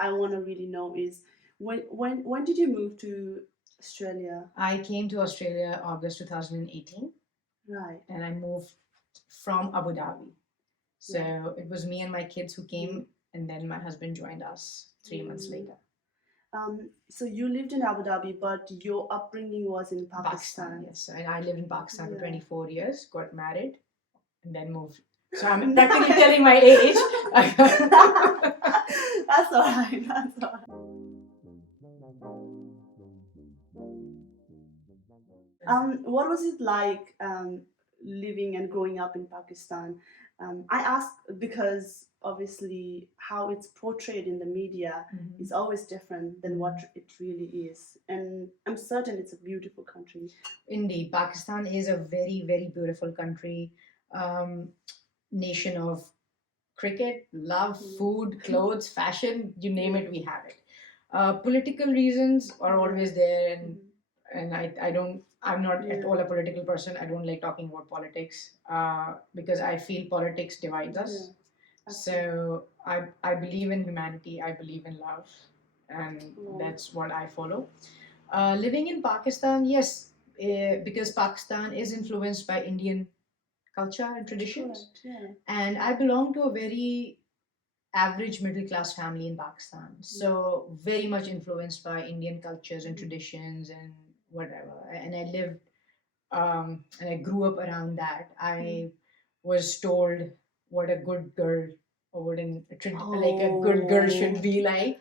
I want to really know is when did you move to Australia? I came to Australia August 2018, Right. and I moved from Abu Dhabi. So it was me and my kids who came, and then my husband joined us 3 months later. So you lived in Abu Dhabi, but your upbringing was in Pakistan. Yes. And I lived in Pakistan for Yeah. 24 years, got married, and then moved. So I'm practically telling my age. That's all right. That's all right. What was it like living and growing up in Pakistan? I ask because obviously how it's portrayed in the media is always different than what it really is, and I'm certain it's a beautiful country. Indeed, Pakistan is a very, very beautiful country, nation of cricket, love, food, clothes, fashion, you name it, we have it. Political reasons are always there, and I'm not at all a political person. I don't like talking about politics because I feel politics divides us. So I believe in humanity, I believe in love, and that's what I follow. Living in Pakistan, yes, because Pakistan is influenced by Indian culture and traditions. Correct, And I belong to a very average middle class family in Pakistan. So very much influenced by Indian cultures and traditions and whatever. And I lived and I grew up around that. I was told what a good girl or what like a good girl should be like.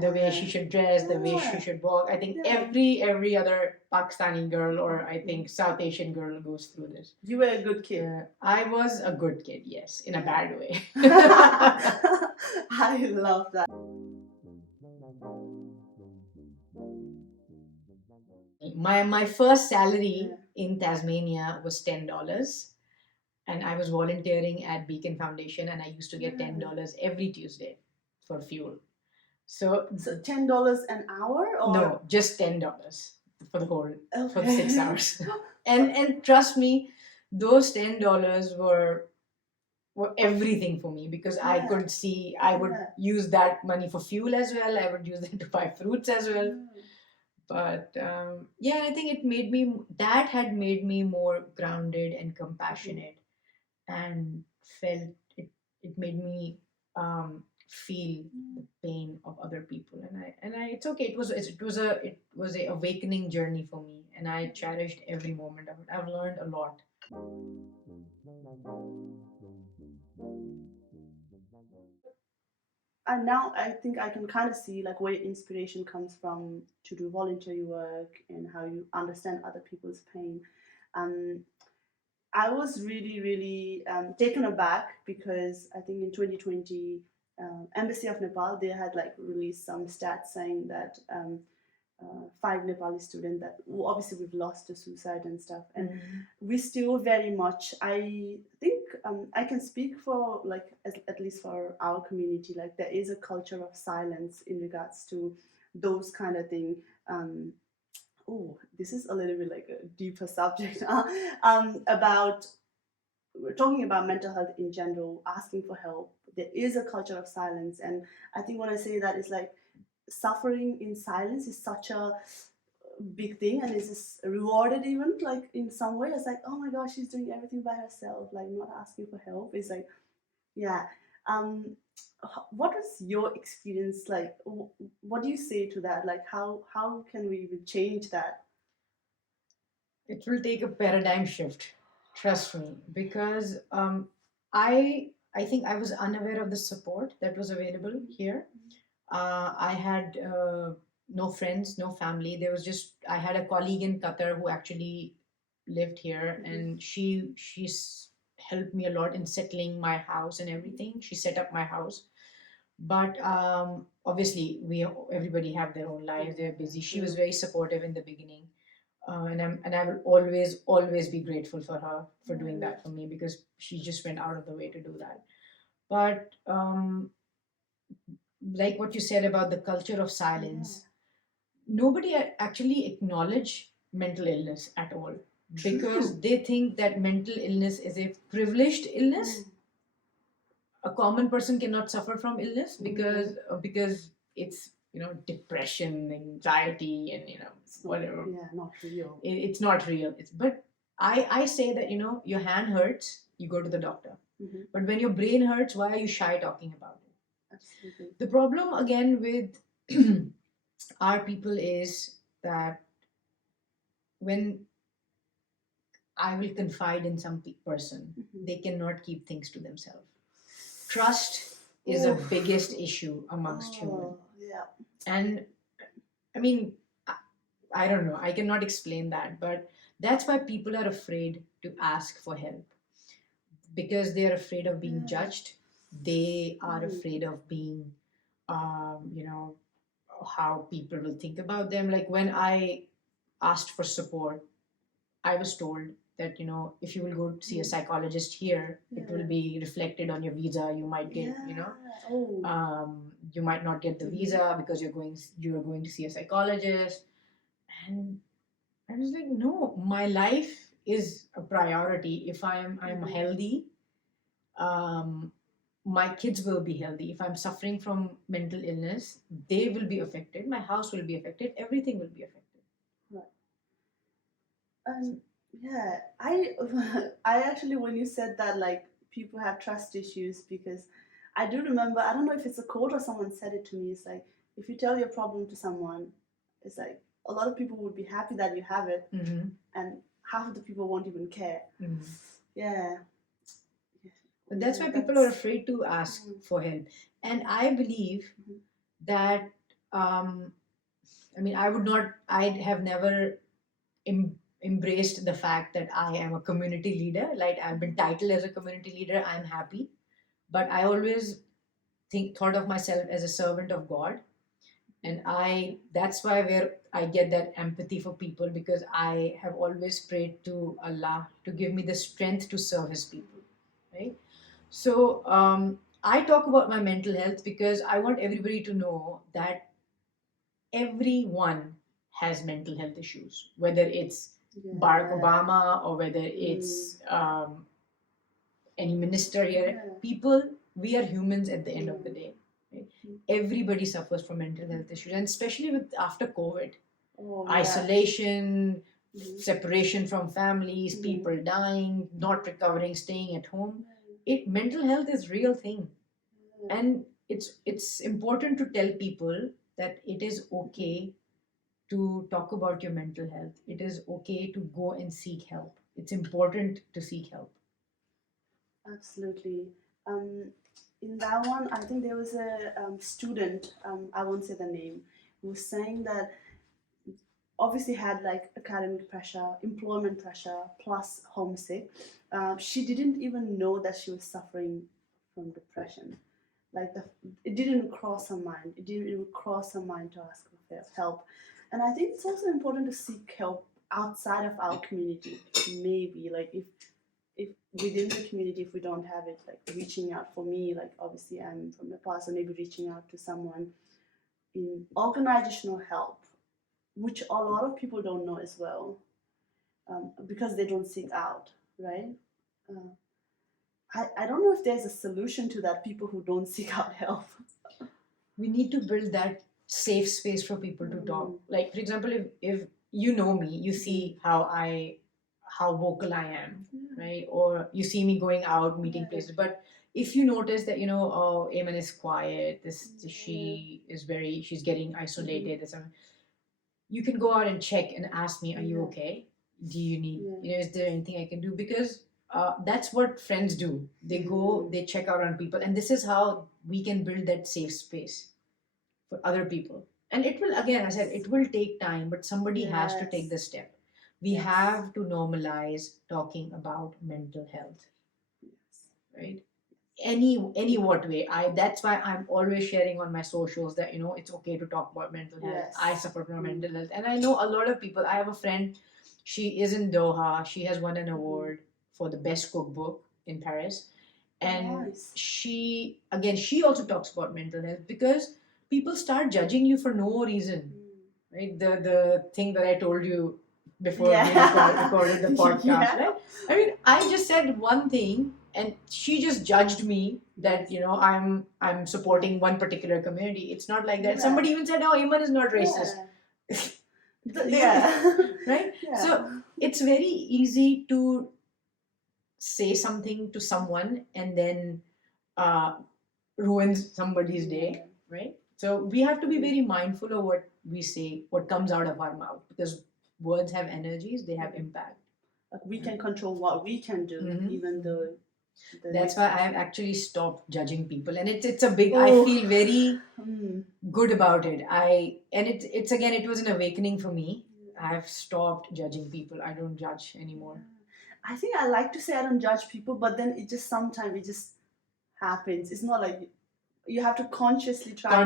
The way she should dress, the way she should walk. I think every other Pakistani girl or I think South Asian girl goes through this. You were a good kid. I was a good kid, yes, in a bad way. I love that. My first salary in Tasmania was $10, and I was volunteering at Beacon Foundation, and I used to get $10 every Tuesday for fuel. So $10 an hour, or no, just $10 for the whole for the 6 hours. and trust me, those $10 were everything for me because I could see I would use that money for fuel as well. I would use it to buy fruits as well. But I think that had made me more grounded and compassionate, and felt it made me feel the pain of other people, and I it's okay. It was a awakening journey for me, and I cherished every moment of it. I've learned a lot. And now I think I can kind of see like where inspiration comes from to do voluntary work and how you understand other people's pain. Um, I was really, really taken aback because I think in 2020, Embassy of Nepal, they had like released some stats saying that 5 Nepali students that obviously we've lost to suicide and stuff, and we still very much. I think I can speak for like at least for our community. Like there is a culture of silence in regards to those kind of thing. Oh, this is a little bit like a deeper subject. About we're talking about mental health in general, asking for help. There is a culture of silence, and I think when I say that, it's like suffering in silence is such a big thing, and it's just rewarded even like in some way. It's like, oh my gosh, she's doing everything by herself, like not asking for help. It's like, yeah. What was your experience like? What do you say to that? Like, how can we even change that? It will take a paradigm shift, trust me, because I think I was unaware of the support that was available here. I had no friends, no family. There was just I had a colleague in Qatar who actually lived here, and she's helped me a lot in settling my house and everything. She set up my house, but obviously everybody have their own lives. They're busy. She was very supportive in the beginning, and I will always be grateful for her for doing that for me because she just went out of the way to do that. But like what you said about the culture of silence, nobody actually acknowledge mental illness at all because they think that mental illness is a privileged illness. a common person cannot suffer from illness because it's depression, anxiety, and It's not, whatever. yeah, not real. It's not real. But I say that your hand hurts, you go to the doctor. But when your brain hurts, why are you shy talking about it? Absolutely. The problem again with our people is that when I will confide in some person, they cannot keep things to themselves. Trust is the biggest issue amongst humans. Yeah. And I mean, I don't know, I cannot explain that, but that's why people are afraid to ask for help, because they are afraid of being judged. They are afraid of being, how people will think about them. Like when I asked for support, I was told that if you will go see a psychologist here, it will be reflected on your visa. You might get you might not get the visa because you're going to see a psychologist. And I was like, no, my life is a priority. If I'm healthy, my kids will be healthy. If I'm suffering from mental illness, they will be affected. My house will be affected. Everything will be affected. Right. Yeah, I actually, when you said that, like, people have trust issues, because I do remember, I don't know if it's a quote or someone said it to me. It's like, if you tell your problem to someone, it's like a lot of people would be happy that you have it, and half of the people won't even care. Yeah. But that's why people are afraid to ask for help. And I believe that, I have never embraced the fact that I am a community leader. Like, I've been titled as a community leader, I'm happy. But I always thought of myself as a servant of God. And that's why where I get that empathy for people, because I have always prayed to Allah to give me the strength to serve His people, right? So I talk about my mental health because I want everybody to know that everyone has mental health issues, whether it's Barack Obama or whether it's any minister here. People, we are humans at the end of the day. Right? Everybody suffers from mental health issues, and especially with after COVID, isolation, separation from families, people dying, not recovering, staying at home. Mental health is real thing, and it's important to tell people that it is okay to talk about your mental health. It is okay to go and seek help. It's important to seek help. Absolutely. In that one, I think there was a student, I won't say the name, who was saying that obviously had like academic pressure, employment pressure, plus homesick. She didn't even know that she was suffering from depression. Like, it didn't cross her mind. It didn't even cross her mind to ask for help. And I think it's also important to seek help outside of our community. Maybe like if within the community, if we don't have it, like reaching out. For me, like, obviously I'm from Nepal, so maybe reaching out to someone in organizational help, which a lot of people don't know as well, because they don't seek out, right? I don't know if there's a solution to that, people who don't seek out help. We need to build that safe space for people to talk. Like, for example, if you know me, you see how vocal I am, right? Or you see me going out, meeting places. But if you notice that, Aimen is quiet, she's getting isolated, you can go out and check and ask me, are you okay? Do you need, is there anything I can do? Because that's what friends do. They go, they check out on people. And this is how we can build that safe space for other people. And it will, again, I said, it will take time, but somebody has to take the step. We have to normalize talking about mental health, right? Any what way. That's why I'm always sharing on my socials that it's okay to talk about mental health. I suffer from mental health, and I know a lot of people. I have a friend, she is in Doha. She has won an award for the best cookbook in Paris, and she also talks about mental health, because people start judging you for no reason, right? The thing that I told you before we recorded the podcast, right? I mean, I just said one thing and she just judged me that I'm supporting one particular community. It's not like that. Yeah. Somebody even said, "Oh, Aimen is not racist." Yeah. Right? Yeah. So it's very easy to say something to someone and then ruins somebody's day, right? So we have to be very mindful of what we say, what comes out of our mouth, because words have energies, they have impact. Like we can control what we can do, even though. That's why I have actually stopped judging people, and it's a big. I feel very good about it. It's again, it was an awakening for me. I've stopped judging people. I don't judge anymore. I think I like to say I don't judge people, but then it just sometimes it just happens. It's not like you have to consciously try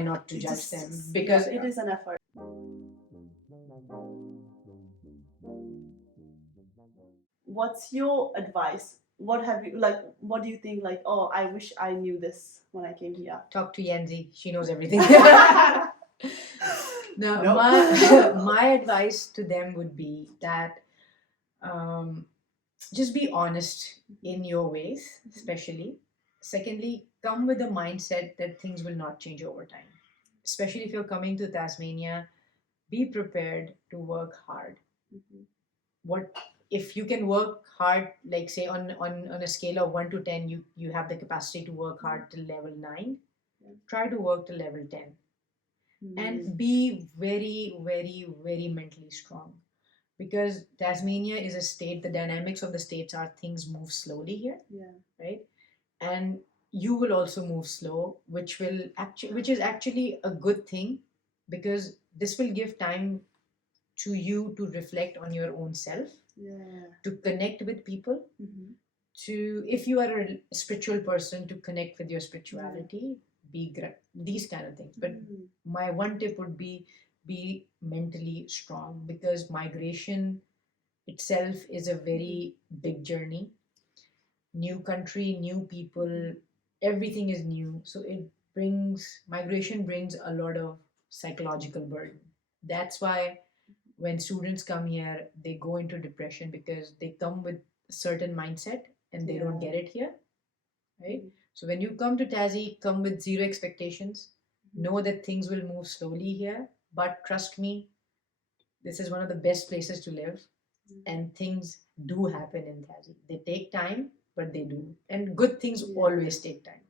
not to judge them, because it is an effort. What's your advice? What have you like? What do you think? Like, oh, I wish I knew this when I came here. Talk to Yanzi. She knows everything. Now, Nope. my advice to them would be that just be honest in your ways, especially. Secondly, come with a mindset that things will not change over time. Especially if you're coming to Tasmania, be prepared to work hard. What if you can work hard, like say on a scale of 1 to 10, you have the capacity to work hard till level 9, try to work to level 10, and be very, very, very mentally strong, because Tasmania is a state. The dynamics of the states are things move slowly here, right? And you will also move slow, which is actually a good thing, because this will give time to you to reflect on your own self, to connect with people, to, if you are a spiritual person, to connect with your spirituality, these kind of things. But my one tip would be mentally strong, because migration itself is a very big journey. New country, new people, everything is new. So migration brings a lot of psychological burden. That's why when students come here, they go into depression, because they come with a certain mindset and they don't get it here, right? So when you come to Tassie, come with zero expectations. Know that things will move slowly here, but trust me, this is one of the best places to live, and things do happen in Tassie. They take time, but they do, and good things always take time.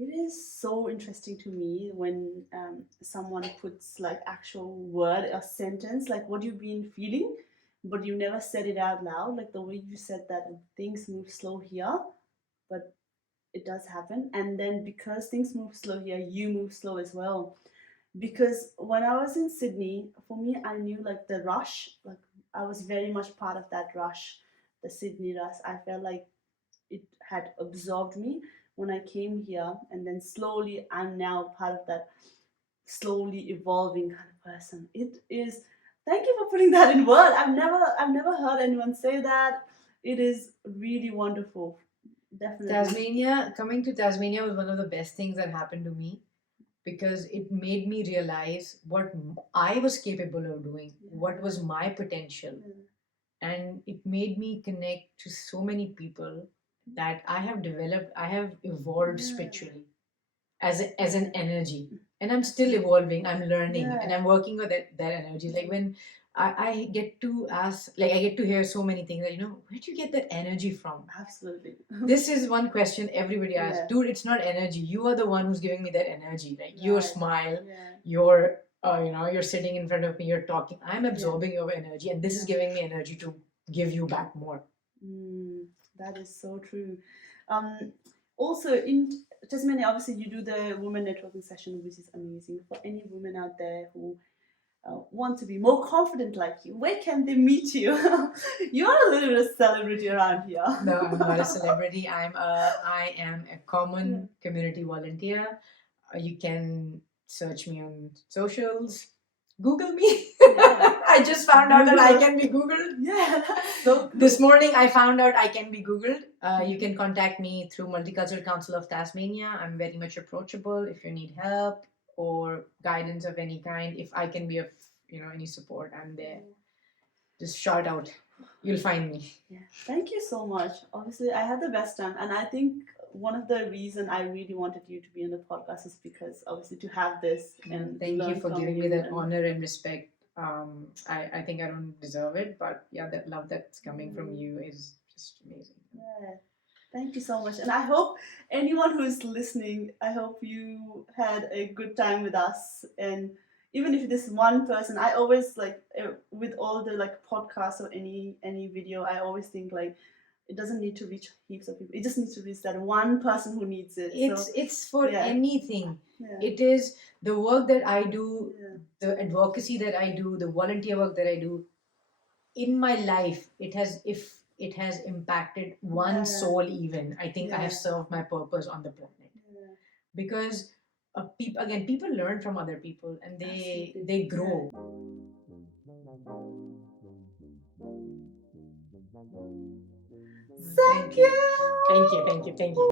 It is so interesting to me when someone puts like actual word or sentence, like what you've been feeling, but you never said it out loud. Like the way you said that things move slow here, but it does happen. And then because things move slow here, you move slow as well. Because when I was in Sydney, for me, I knew like the rush, like I was very much part of that rush, the Sydney rush. I felt like it had absorbed me when I came here, and then slowly I'm now part of that slowly evolving kind of person. It is. Thank you for putting that in words. I've never heard anyone say that. It is really wonderful. Definitely. Coming to Tasmania was one of the best things that happened to me, because it made me realize what I was capable of doing, what was my potential, and it made me connect to so many people that I have evolved spiritually as an energy, and I'm still evolving. I'm learning, and I'm working with that energy. Like when I get to ask, like I get to hear so many things that, where do you get that energy from? Absolutely. This is one question everybody asks. Dude, it's not energy. You are the one who's giving me that energy. Like your smile, your you're sitting in front of me, you're talking. I'm absorbing your energy, and this is giving me energy to give you back more. That is so true. Also in Tasmania, obviously you do the women networking session, which is amazing. For any women out there who want to be more confident like you, where can they meet you? You're a little bit of a celebrity around here. No, I'm not a celebrity. I am a common community volunteer. You can search me on socials. Google me. I just found out that I can be Googled. Yeah, so cool. This morning I found out I can be Googled. You can contact me through Multicultural Council of Tasmania. I'm very much approachable if you need help or guidance of any kind. If I can be of any support, I'm there. Just shout out. you'll find me. Yeah. Thank you so much. Obviously, I had the best time, and I think one of the reason I really wanted you to be on the podcast is because obviously to have this and Thank you learn for from giving me you that and honor and respect. I think I don't deserve it, but yeah, that love that's coming from you is just amazing. yeah. Thank you so much. And I hope anyone who is listening, I hope you had a good time with us. And even if this one person, I always like with all the like podcasts or any video, I always think like it doesn't need to reach heaps of people. It just needs to reach that one person who needs it. It's for yeah. anything. Yeah. It is the work that I do, Yeah. the advocacy that I do, the volunteer work that I do in my life. If it has impacted one Yeah. soul, even I think I Yeah. have served my purpose on the planet. Yeah. Because people learn from other people and Absolutely. they grow. Thank you. Thank you.